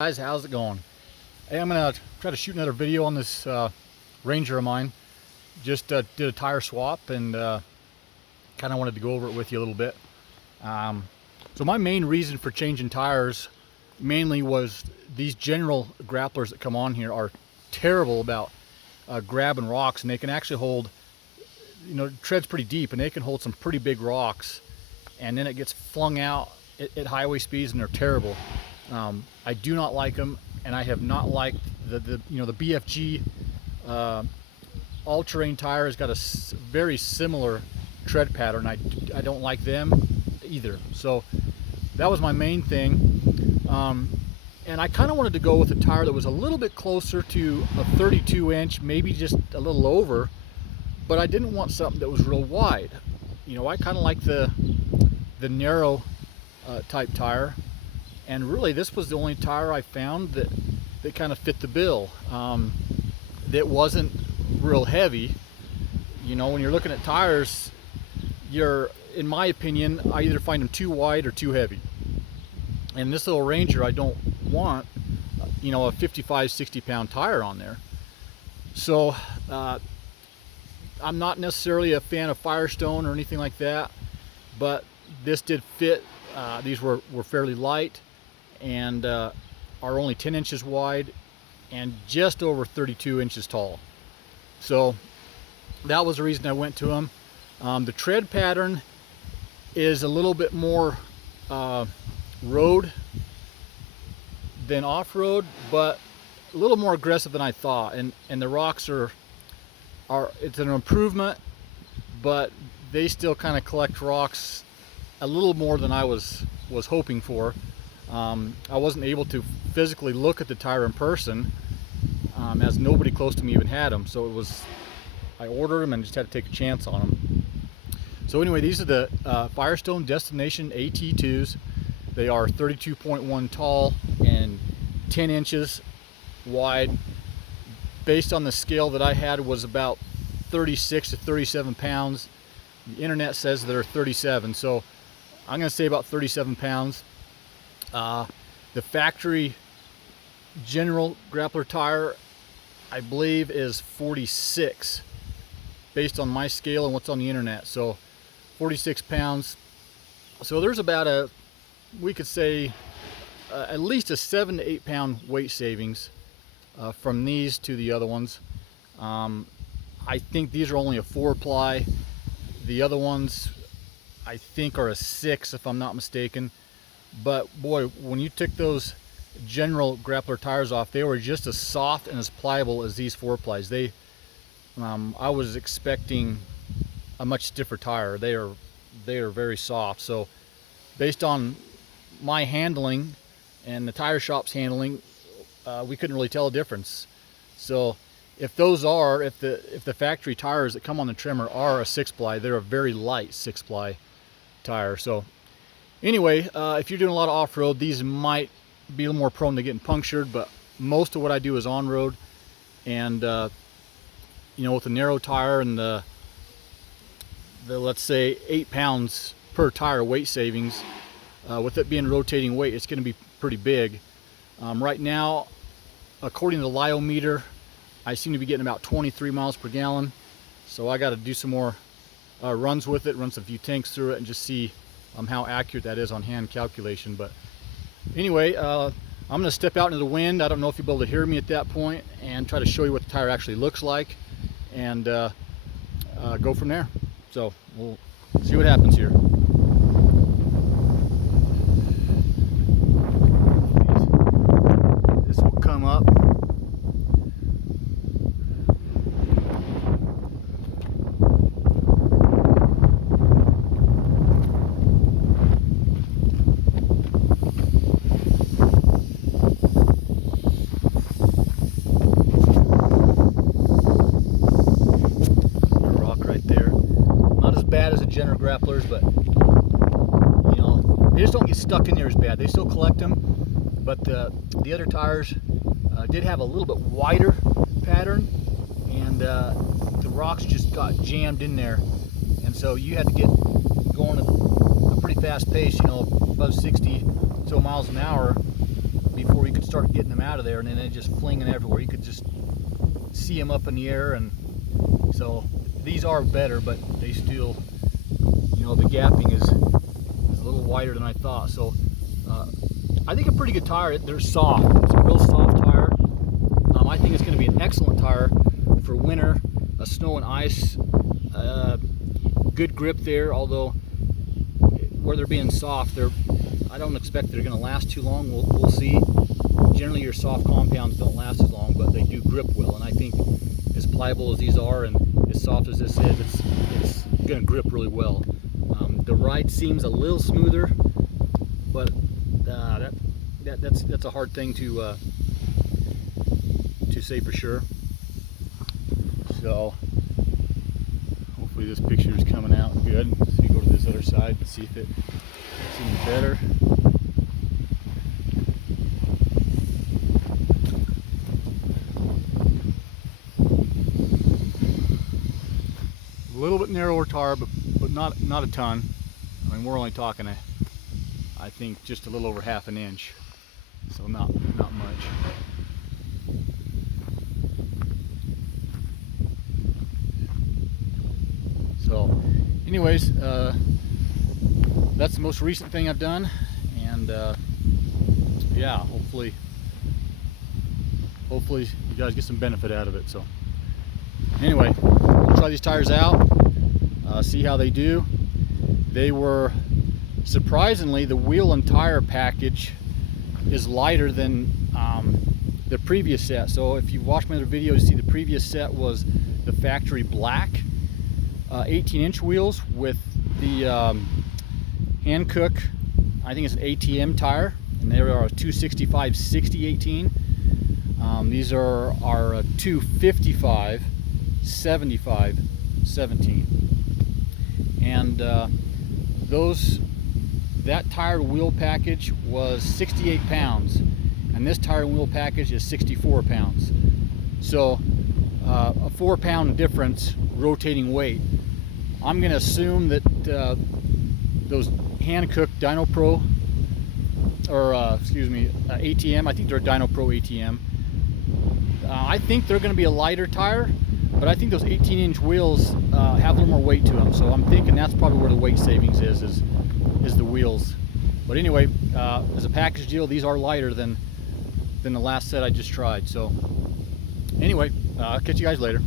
Guys, how's it going? Hey, I'm gonna try to shoot another video on this Ranger of mine. Just did a tire swap and kind of wanted to go over it with you a little bit. So my main reason for changing tires mainly was these general grapplers that come on here are terrible about grabbing rocks, and they can actually hold, treads pretty deep, and they can hold some pretty big rocks, and then it gets flung out at highway speeds, and they're terrible. I do not like them, and I have not liked the BFG all-terrain tire has got a very similar tread pattern. I don't like them either. So that was my main thing, and I kind of wanted to go with a tire that was a little bit closer to a 32-inch, maybe just a little over, but I didn't want something that was real wide. I kind of like the narrow type tire. And really, this was the only tire I found that kind of fit the bill. That wasn't real heavy. When you're looking at tires, in my opinion, I either find them too wide or too heavy. And this little Ranger, I don't want, a 55, 60-pound tire on there. So I'm not necessarily a fan of Firestone or anything like that, but this did fit. These were fairly light, and are only 10 inches wide and just over 32 inches tall. So that was the reason I went to them. The tread pattern is a little bit more road than off-road, but a little more aggressive than I thought, and the rocks are it's an improvement, but they still kind of collect rocks a little more than I was hoping for. I wasn't able to physically look at the tire in person, as nobody close to me even had them. So I ordered them and just had to take a chance on them. So anyway, these are the Firestone Destination AT2s. They are 32.1 tall and 10 inches wide. Based on the scale that I had, was about 36 to 37 pounds. The internet says they're 37, so I'm going to say about 37 pounds. The factory general grappler tire, I believe, is 46 based on my scale and what's on the internet. So 46 pounds. So there's about we could say at least a 7 to 8 pound weight savings from these to the other ones. I think these are only a 4-ply. The other ones I think are a 6, if I'm not mistaken. But boy, when you took those general grappler tires off, they were just as soft and as pliable as these 4-plies. I was expecting a much stiffer tire. They are very soft. So based on my handling and the tire shop's handling, we couldn't really tell a difference. So if the factory tires that come on the trimmer are a 6-ply, they're a very light 6-ply tire. So anyway, if you're doing a lot of off-road, these might be a little more prone to getting punctured, but most of what I do is on-road. And with the narrow tire and the let's say 8 pounds per tire weight savings, with it being rotating weight, it's going to be pretty big. Right now, according to the Liometer, I seem to be getting about 23 miles per gallon. So I got to do some more runs with it, run some few tanks through it, and just see how accurate that is on hand calculation. But anyway, I'm going to step out into the wind. I don't know if you'll be able to hear me at that point, and try to show you what the tire actually looks like, and go from there. So we'll see what happens here. This will come up. Bad as the general grapplers, but they just don't get stuck in there as bad. They still collect them, but the other tires did have a little bit wider pattern, and the rocks just got jammed in there, and so you had to get going at a pretty fast pace, above 60 so miles an hour before you could start getting them out of there, and then they just flinging everywhere. You could just see them up in the air, and so these are better, but they still, you know, the gapping is a little wider than I thought. So I think a pretty good tire. They're soft. It's a real soft tire. I think it's going to be an excellent tire for winter, snow and ice. Good grip there, although where they're being soft, I don't expect they're going to last too long. We'll see. Generally, your soft compounds don't last as long, but they do grip well. And I think as pliable as these are and as soft as this is, it's going to grip really well. The ride seems a little smoother, but that's a hard thing to say for sure. So hopefully this picture is coming out good. So you go to this other side and see if it's any better. A little bit narrower tire, but not a ton. I mean, we're only talking I think just a little over ½ an inch, so not much. So anyways, that's the most recent thing I've done, and yeah, hopefully you guys get some benefit out of it. So anyway, we'll try these tires out, see how they do. They were, surprisingly, the wheel and tire package is lighter than the previous set. So if you've watched my other videos, you see the previous set was the factory black 18-inch wheels with the Hankook, I think it's an ATM tire, and they are a 265/60/18. These are our 255/75/17, and that tire wheel package was 68 pounds, and this tire wheel package is 64 pounds. So a 4-pound difference rotating weight. I'm going to assume that those Hankook Dyno Pro, or excuse me, ATM, I think they're a Dyno Pro ATM. I think they're going to be a lighter tire, but I think those 18-inch wheels have a little more weight to them. So I'm thinking that's probably where the weight savings is the wheels. But anyway, as a package deal, these are lighter than the last set I just tried. So anyway, I'll catch you guys later.